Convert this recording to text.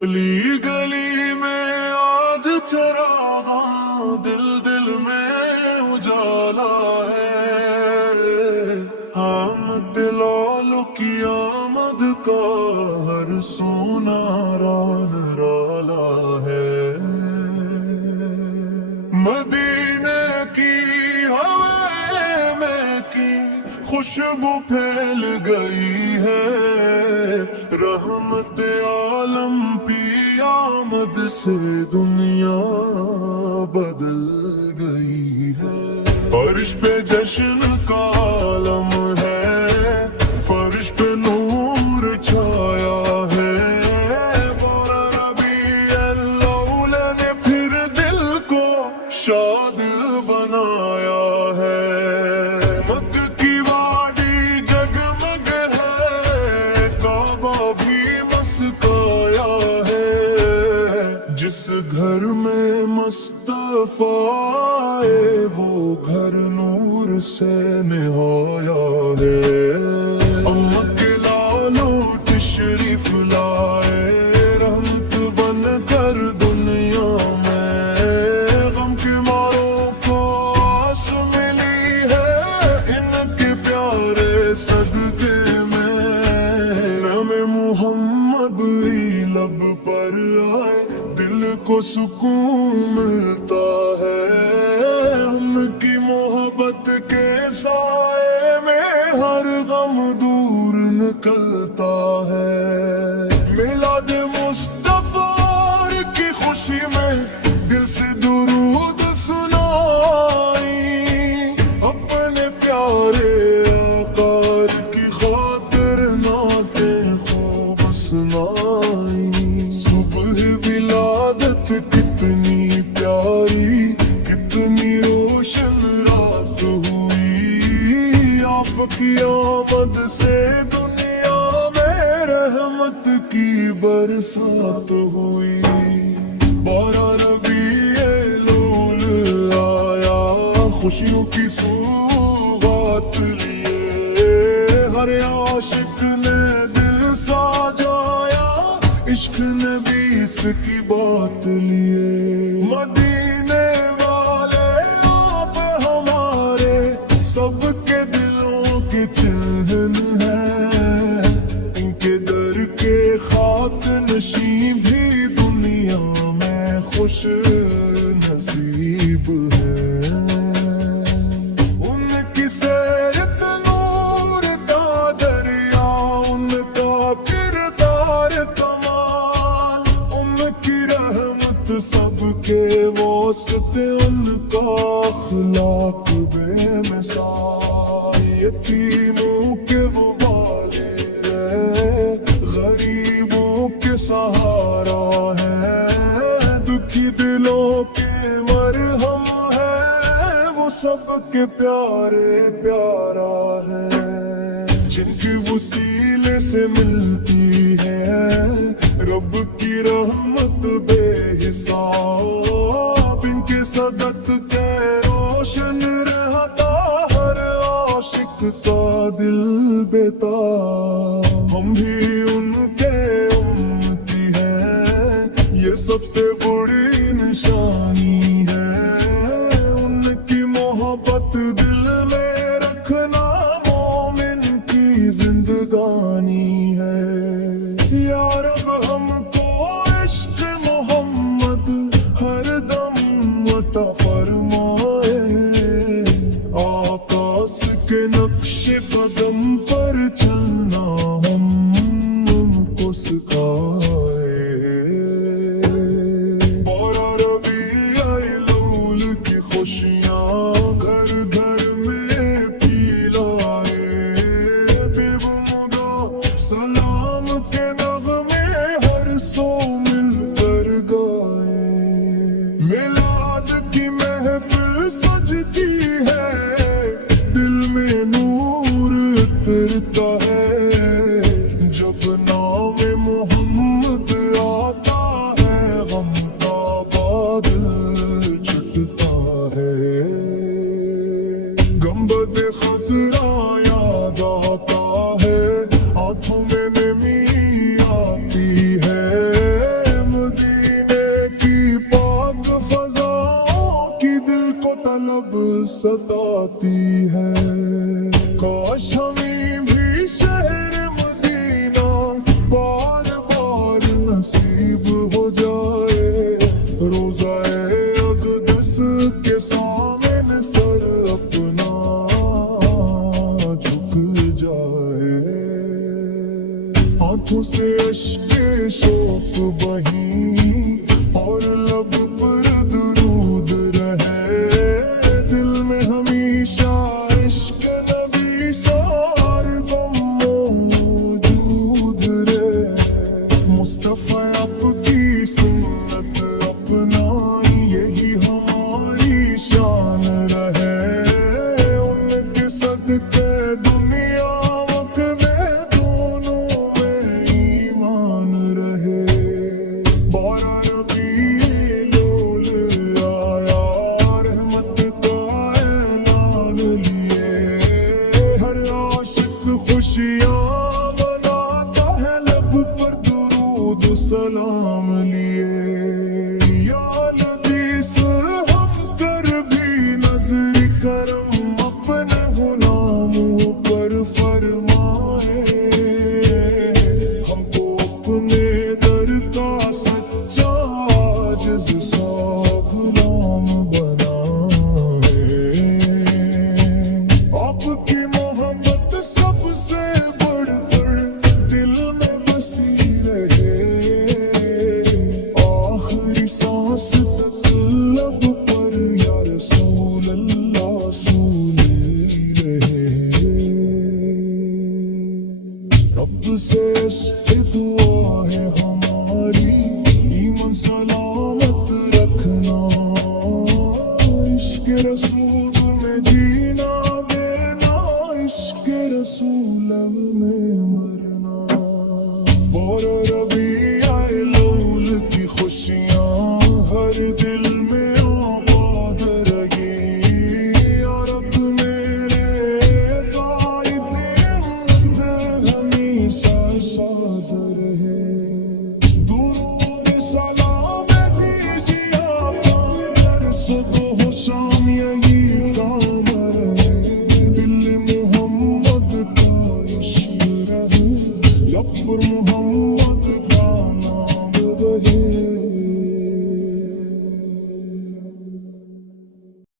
गली गली में आज चरागा, दिल दिल में उजाला है। आमद लालो की आमद का हर सोना रान राला है। मदीने की हवा में की खुशबू फैल गई है। रहमत आलम पी आमद से दुनिया बदल गई है। फर्श पे जश्न का आलम है, फर्श पे नूर छाया है। बारा रबीउल अव्वल ने फिर दिल को शाद बनाया है। मक्के की वादी जगमग है, काबा भी मस्काया है। जिस घर में मुस्तफा आए वो घर नूर से नहाया है। अम्मा के लालो तशरीफ लाए, रहमत बन कर दुनिया में। गम के मारों को आस मिली है, इनके प्यारे सदके में। नाम मोहम्मद ही लब पर आए, दिल को सुकून मिलता है। उनकी मोहब्बत के साए में हर गम दूर निकलता है। मिलाद मुस्तफा की खुशी में दिल से दुरूद सुनाई, अपने प्यारे आकार की खातिर नातें खूब सुनाई। सुबह विलादत कितनी प्यारी, कितनी रोशन रात हुई। आपकी आमद से दुनिया में रहमत की बरसात हुई। बारा रबीउल अव्वल आया, खुशियों की सौगात लिए। हर आशिक ने दिल साजाया, इश्क नबी की बात लिए। मदीने वाले आप हमारे सबके दिलों के चैन हैं। इनके दर के खाक नशीब भी दुनिया में खुश नसीब है। उनकी सैरत नूर का दरिया, उनका किरदार कमाल। उनकी रहमत सबके वास्ते, उनका अखलाक बेमिसाल। यतीमों के वो वालिद है, गरीबों के सहारा है। दुखी दिलों के मरहम है, वो सबके प्यारे प्यारा है। जिनकी वसीले से मिलती है रब की रहमत बेहिसाब। इनके सदक के रोशन रहता हर आशिक का दिल बेताब। हम भी उनके उम्मती हैं, ये सबसे बड़ी निशानी है। उनकी मोहब्बत दिल में रखना मोमिन की जिंदगानी है। या रब हमको इश्क मोहम्मद हर दम अता फरमाए। आकाश के नक्शे कदम पर चलना हमको सिखाए। बारा रबीउल ستاتی ہے کاش ہمیں بھی شہر مدینہ بار بار نصیب ہو جائے روزہ اقدس کے سامنے سر اپنا جھک جائے ہاتھوں سے اشک شوق بہیں اور لب پر درود رہے دل میں ہمیشہ عشق نبی سار غم موجود رہے مصطفیٰ آپ کی سنت اپنائی یہی ہماری شان رہے ان کے صدقے دنیا وقت میں دونوں میں ایمان رہے بارہ ربیع الاول آیا رحمت کا اعلان لیے ہر عاشق خوشیاں مناتا ہے لب پر درود سلام لیے